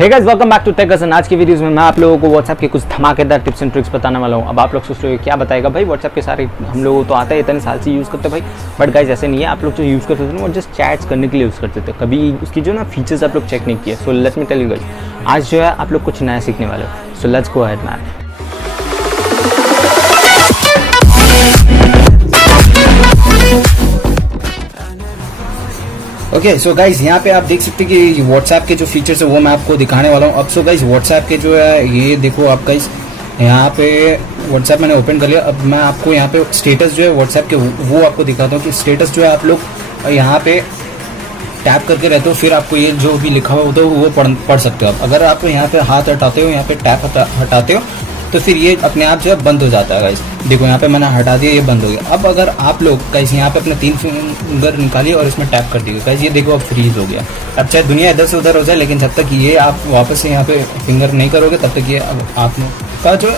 Hey guys, welcome back to tech Hasan. आज की videos में मैं आप लोगों को व्हाट्सएप के कुछ धमाकेदार टिप्स एंड ट्रिक्स बताने वाला हूँ। अब आप लोग सोच रहे हो क्या बताएगा भाई, व्हाट्सएप के सारे हम लोगों तो आता है, इतने साल से यूज़ करते हैं भाई। बट गाइस ऐसे नहीं है, आप लोग जो यूज़ करते थे वो जस्ट चैट्स करने के लिए यूज़ करते थे, कभी उसकी जो ना फीचर्स आप लोग चेक नहीं किए। So let me tell you guys, आज जो है आप लोग कुछ नया सीखने वाले हो। So let's go ahead man. Okay so guys यहाँ पे आप देख सकते हैं कि व्हाट्सएप के जो फीचर्स है वो मैं आपको दिखाने वाला हूँ। अब सो गाइज व्हाट्सएप के जो है ये देखो आप गाइज यहाँ पे व्हाट्सएप मैंने ओपन कर लिया। अब मैं आपको यहाँ पे स्टेटस जो है व्हाट्सएप के वो आपको दिखाता हूँ कि स्टेटस जो है आप लोग यहाँ पे टैप करके रहते हो, फिर आपको ये जो भी लिखा हुआ होता है वो पढ़ सकते हो। अब अगर आप यहाँ पे हाथ हटाते हो, यहाँ पे टैप हटाते हो तो फिर ये अपने आप जो है बंद हो जाता है गाइस। देखो यहाँ पे मैंने हटा दिया, ये बंद हो गया। अब अगर आप लोग गाइस यहाँ पे अपने 3 फिंगर निकालिए और इसमें टैप कर दिए गाइस, ये देखो अब फ्रीज हो गया। अब चाहे दुनिया इधर से उधर हो जाए, लेकिन जब तक ये आप वापस से यहाँ पे फिंगर नहीं करोगे तब तक ये आपका जो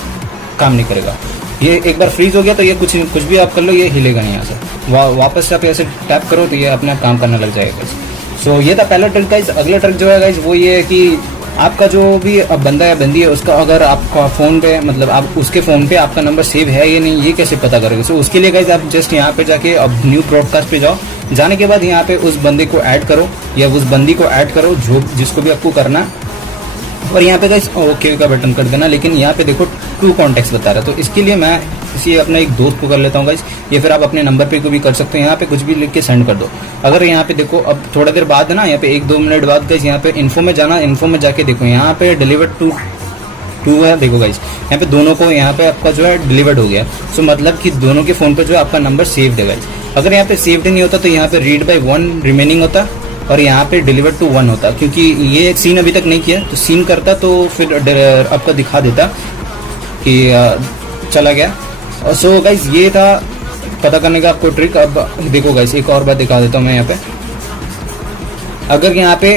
काम नहीं करेगा। ये एक बार फ्रीज हो गया तो ये कुछ भी आप कर लो, ये हिलेगा नहीं यहाँ से। वापस से आप ऐसे टैप करो तो ये अपना काम करने लग जाएगा गाइस। सो ये था पहला ट्रिक गाइस। अगला ट्रिक जो है गाइस वो ये है कि आपका जो भी बंदा या बंदी है उसका अगर आपका फ़ोन पे मतलब आप उसके फ़ोन पे आपका नंबर सेव है या नहीं, ये कैसे पता करोगे। सो उसके लिए गाइस आप जस्ट यहाँ पे जाके अब न्यू ब्रॉडकास्ट पे जाओ। जाने के बाद यहाँ पे उस बंदे को ऐड करो या उस बंदी को ऐड करो जो जिसको भी आपको करना, और यहाँ पे गाइस ओके का बटन कर देना। लेकिन यहाँ पे देखो टू कॉन्टेक्ट्स बता रहा है, तो इसके लिए मैं इसी अपना एक दोस्त को कर लेता हूँ गाइस, या फिर आप अपने नंबर पे को भी कर सकते हो। यहाँ पे कुछ भी लिख के सेंड कर दो। अगर यहाँ पे देखो अब थोड़ा देर बाद ना, यहाँ पे 1-2 मिनट बाद गाइस यहाँ पे इन्फो में जाना। इन्फो में जाके देखो यहाँ पे डिलीवर्ड टू है, देखो गाइस यहाँ पे दोनों को यहाँ पे आपका जो है डिलीवर्ड हो गया। सो मतलब कि दोनों के फोन पे जो है आपका नंबर सेव्ड है गाइस। अगर यहाँ पे सेव्ड नहीं होता तो यहाँ पे रीड बाय 1 रिमेनिंग होता और यहाँ पे डिलीवर्ड टू 1 होता, क्योंकि ये सीन अभी तक नहीं किया। तो सीन करता तो फिर आपका दिखा देता कि चला गया। सो गाइस ये था पता करने का आपको ट्रिक। अब देखो गाइस एक और बात दिखा देता हूँ मैं यहाँ पे। अगर यहाँ पे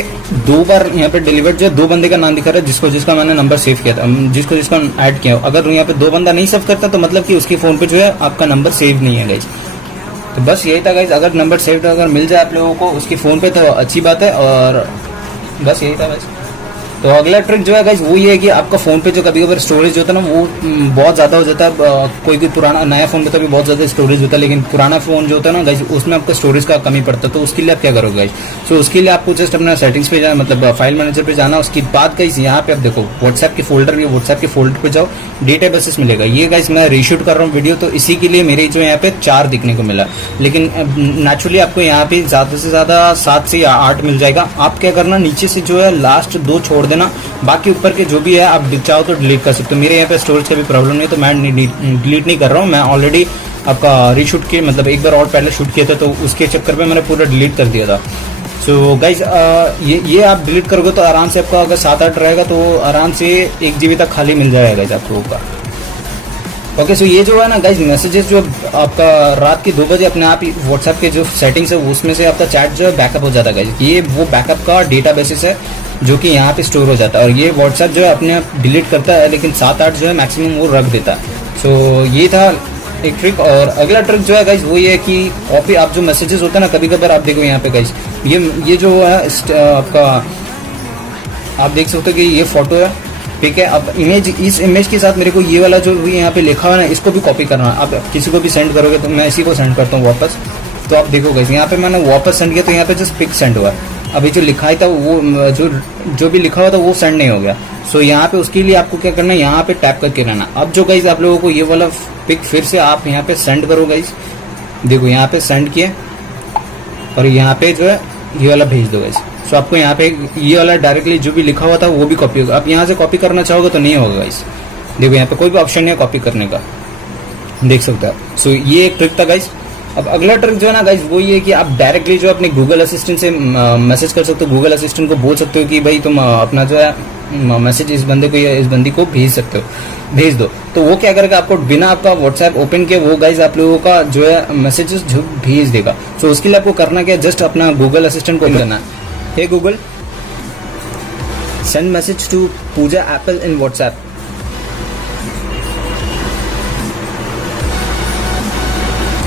2 बार यहाँ पे डिलीवर्ड जो 2 बंदे का नाम दिखा रहा है, जिसका मैंने नंबर सेव किया था, जिसको ऐड किया, अगर यहाँ पे 2 बंदा नहीं सेव करता तो मतलब कि उसके फोन पे जो है आपका नंबर सेव नहीं है गाइस। तो बस यही था गाइस। अगर नंबर सेव अगर मिल जाए आप लोगों को उसके फ़ोन पे तो अच्छी बात है, और बस यही था गाइस। तो अगला ट्रिक जो है गाइस वो ये है कि आपका फ़ोन पे जो कभी कभी स्टोरेज होता है ना वो बहुत ज़्यादा हो जाता है। कोई पुराना नया फ़ोन में तो भी बहुत ज़्यादा स्टोरेज होता है, लेकिन पुराना फ़ोन जो होता है ना गाइस उसमें आपका स्टोरेज का कमी पड़ता है। तो उसके लिए आप क्या करोगे गाइस। सो उसके लिए आपको जस्ट अपना सेटिंग्स पे जाना, मतलब फाइल मैनेजर पे जाना। उसके बाद गाइस यहाँ पे आप देखो व्हाट्सएप के फोल्डर, ये व्हाट्सएप के फोल्डर पे जाओ, डेटाबेसेस मिलेगा। ये गाइस मैं रीशूट कर रहा हूँ वीडियो, तो इसी के लिए मेरे जो यहाँ पे 4 दिखने को मिला, लेकिन नेचुरली आपको यहाँ पे ज़्यादा से ज़्यादा 7 से 8 मिल जाएगा। आप क्या करना, नीचे से जो है लास्ट 2 छोड़ देना, बाकी ऊपर के जो भी है आप चाहो तो डिलीट कर सकते हो। मेरे यहाँ पे स्टोरेज का भी प्रॉब्लम नहीं है तो मैं डिलीट नहीं कर रहा हूँ। मैं ऑलरेडी आपका रीशूट के मतलब एक बार और पहले शूट किया था, तो उसके चक्कर में मैंने पूरा डिलीट कर दिया था। सो गाइज ये आप डिलीट करोगे तो आराम से आपका अगर 7-8 रहेगा तो आराम से 1 GB तक खाली मिल जाएगा गाइज आप लोगों का। ओके सो ये जो है ना गाइज मैसेजेस जो आपका रात के 2 बजे अपने आप ही व्हाट्सएप के जो सेटिंग्स है उसमें से आपका चैट जो है बैकअप हो जाता है गाइज। ये वो बैकअप का डेटाबेसिस है जो कि यहाँ पे स्टोर हो जाता है, और ये व्हाट्सएप जो है अपने आप डिलीट करता है, लेकिन 7-8 जो है मैक्सिमम वो रख देता है। सो ये था एक ट्रिक। और अगला ट्रिक जो है गाइज वो ये है कि कॉपी आप जो मैसेजेस होते हैं ना, कभी कभार आप देखो यहाँ पे गाइज ये जो है आपका आप देख सकते हो कि ये फोटो है, ठीक है। अब इस इमेज के साथ मेरे को ये वाला जो भी यहाँ पे लिखा हुआ है ना, इसको भी कॉपी करना है। आप किसी को भी सेंड करोगे तो मैं इसी को सेंड करता हूँ वापस। तो आप देखो गाइस यहाँ पे मैंने वापस सेंड किया तो यहाँ पे जस्ट पिक सेंड हुआ। अभी जो लिखा था वो जो भी लिखा हुआ था वो सेंड नहीं हो गया। सो यहाँ पे उसके लिए आपको क्या करना है, यहाँ पे टैप करके रहना। अब जो गाइस आप लोगों को ये वाला पिक फिर से आप यहाँ पे सेंड करो गाइस, देखो यहाँ पे सेंड किया और यहाँ पे जो है ये वाला भेज दो गाइस। सो आपको यहाँ पे ये वाला डायरेक्टली जो भी लिखा हुआ था वो भी कॉपी होगा। आप यहाँ से कॉपी करना चाहोगे तो नहीं होगा गाइस। देखो यहाँ पे कोई भी ऑप्शन नहीं है कॉपी करने का, देख सकते हो। सो ये एक ट्रिक था गाइस। अब अगला ट्रिक जो है ना गाइस वो ये है कि आप डायरेक्टली जो अपने गूगल असिस्टेंट से मैसेज कर सकते हो। गूगल असिस्टेंट को बोल सकते हो कि भाई तुम अपना जो है मैसेज इस बंदे को या इस बंदी को भेज सकते हो, भेज दो। तो वो क्या करेगा, आपको बिना आपका व्हाट्सएप ओपन किए वो गाइस आप लोगों का जो है मैसेजेस जो भेज देगा। सो उसके लिए आपको करना क्या है, जस्ट अपना गूगल असिस्टेंट को करना है, hey Google send message to Pooja apple in WhatsApp.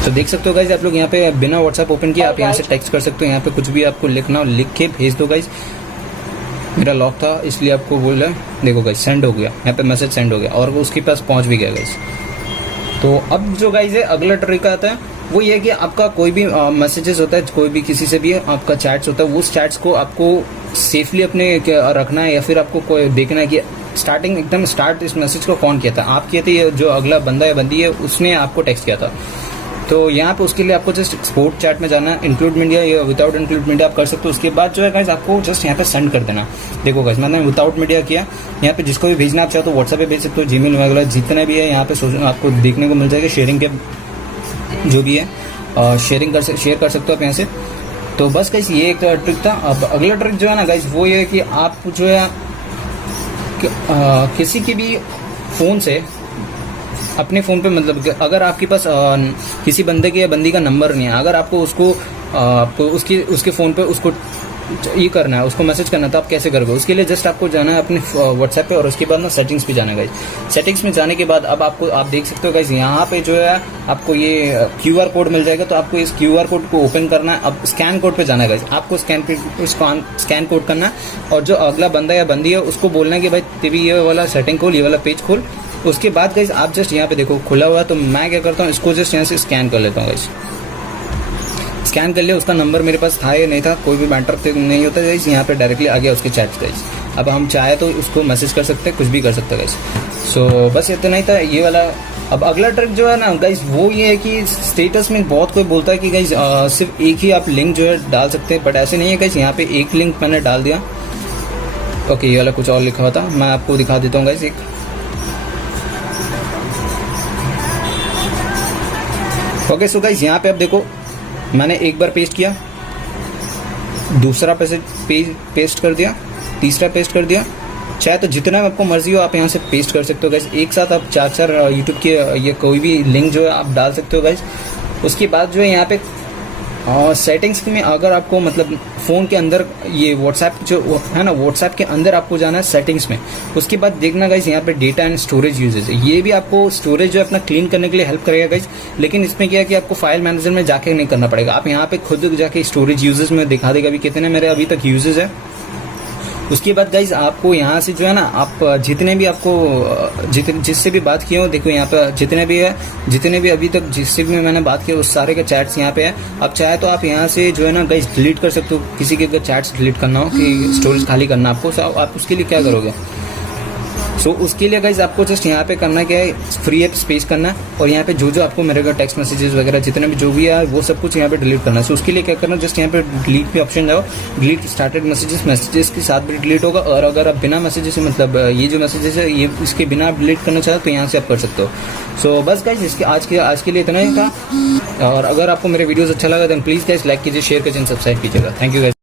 तो देख सकते हो गाइज आप लोग यहाँ पे बिना व्हाट्सएप ओपन किए आप यहाँ से टेक्स्ट कर सकते हो। यहाँ पे कुछ भी आपको लिखना हो लिख के भेज दो गाइज। मेरा लॉक था इसलिए आपको बोला, देखो गाइस सेंड हो गया, यहाँ पे मैसेज सेंड हो गया और वो उसके पास पहुंच भी गया गाइस। तो अब जो गाइस है अगला ट्रिक आता है वो ये है कि आपका कोई भी मैसेजेस होता है, कोई भी किसी से भी आपका चैट्स होता है, उस चैट्स को आपको सेफली अपने रखना है या फिर आपको कोई देखना है कि स्टार्टिंग एकदम स्टार्ट इस मैसेज को कौन किया था, आप किए थे या जो अगला बंदा या बंदी है उसने आपको टेक्स्ट किया था। तो यहाँ पे उसके लिए आपको जस्ट एक्सपोर्ट चैट में जाना है, इंक्लूड मीडिया या विदाउट इंक्लूड मीडिया आप कर सकते हो। उसके बाद जो है गाइस आपको जस्ट यहाँ पे सेंड कर देना। देखो गाइस मैंने विदाउट मीडिया किया, यहाँ पे जिसको भी भेजना आप चाहो तो व्हाट्सएप पे भेज सकते हो, जीमेल वगैरह जितने भी है यहाँ पे आपको देखने को मिल जाएगा, शेयरिंग के जो भी है शेयर कर सकते हो आप यहाँ से। तो बस गाइस ये एक ट्रिक था। अब अगला ट्रिक जो है ना गाइस वो ये है कि आप जो है किसी के भी फ़ोन से अपने फ़ोन पे मतलब कि अगर आपके पास किसी बंदे के या बंदी का नंबर नहीं है, अगर आपको उसको उसके फ़ोन पे उसको ये करना है, उसको मैसेज करना है, तो आप कैसे करोगे? उसके लिए जस्ट आपको जाना है अपने व्हाट्सएप पे और उसके बाद ना सेटिंग्स पे जाना है गाइस। सेटिंग्स में जाने के बाद अब आप देख सकते हो गाइस यहाँ पे जो है आपको ये QR कोड मिल जाएगा। तो आपको इस QR कोड को ओपन करना है। अब स्कैन कोड पे जाना है गाइस, आपको स्कैन कोड करना है और जो अगला बंदा या बंदी है उसको बोलना है कि भाई तेरी ये वाला सेटिंग खोल, ये वाला पेज खोल। उसके बाद गाइस आप जस्ट यहाँ पे देखो खुला हुआ है, तो मैं क्या करता हूँ इसको जस्ट यहाँ से स्कैन कर लेता हूँ गाइस। स्कैन कर लिया, उसका नंबर मेरे पास था या नहीं था कोई भी मैटर नहीं होता गाइस, यहाँ पे डायरेक्टली आ गया उसके चैट्स गाइस। अब हम चाहे तो उसको मैसेज कर सकते हैं, कुछ भी कर सकते हैं गाइस। सो बस इतना ही था ये वाला। अब अगला ट्रिक जो है ना गाइस वो ये है कि स्टेटस में बहुत कोई बोलता है कि गाइस सिर्फ एक ही आप लिंक जो है डाल सकते हैं, बट ऐसे नहीं है गाइस। यहाँ पे एक लिंक मैंने डाल दिया, ओके ये वाला कुछ और लिखा हुआ था, मैं आपको दिखा देता हूँ गाइस एक। ओके सो गाइस यहाँ पे आप देखो मैंने एक बार पेस्ट किया, दूसरा पेस्ट कर दिया, तीसरा पेस्ट कर दिया। चाहे तो जितना आपको मर्जी हो आप यहाँ से पेस्ट कर सकते हो गाइस। एक साथ आप 4 यूट्यूब के ये कोई भी लिंक जो है आप डाल सकते हो गाइस। उसके बाद जो है यहाँ पे सेटिंग्स में अगर आपको मतलब फ़ोन के अंदर ये व्हाट्सएप जो है ना, व्हाट्सएप के अंदर आपको जाना है सेटिंग्स में। उसके बाद देखना गाइस यहाँ पे डेटा एंड स्टोरेज यूजेज है, ये भी आपको स्टोरेज जो है अपना क्लीन करने के लिए हेल्प करेगा गाइस। लेकिन इसमें क्या है कि आपको फाइल मैनेजर में जाके नहीं करना पड़ेगा, आप यहाँ पे खुद जाके स्टोरेज यूजेज में दिखा देगा भी कितने मेरे अभी तक यूजेज है। उसके बाद गाइज आपको यहाँ से जो है ना आप जितने भी आपको जिससे भी बात किए हो, देखो यहाँ पे जितने भी अभी तक जिससे भी मैंने बात किया उस सारे का चैट्स यहाँ पे है। अब चाहे तो आप यहाँ से जो है ना गाइज डिलीट कर सकते हो, किसी के अगर चैट्स डिलीट करना हो कि स्टोरेज खाली करना आपको, तो आप उसके लिए क्या करोगे? सो उसके लिए गाइज आपको जस्ट यहाँ पे करना क्या है, फ्री ऐप स्पेस करना है और यहाँ पे जो आपको मेरे को टेक्स्ट मैसेजेस वगैरह जितने भी जो भी है वो सब कुछ यहाँ पे डिलीट करना है। सो उसके लिए क्या करना, जस्ट यहाँ पे डिलीट पे ऑप्शन जाओ, डिलीट स्टार्टेड मैसेजेस के साथ भी डिलीट होगा। और अगर आप बिना मैसेजेस मतलब ये जो मैसेजेस है ये इसके बिना आप डिलीट करना चाहो तो यहाँ से आप कर सकते हो। सो बस गाइज इसके आज के लिए इतना ही था। और अगर आपको मेरे वीडियोस अच्छा लगा तो प्लीज गाइज लाइक कीजिए, शेयर कीजिए, सब्सक्राइब कीजिएगा। Thank you guys.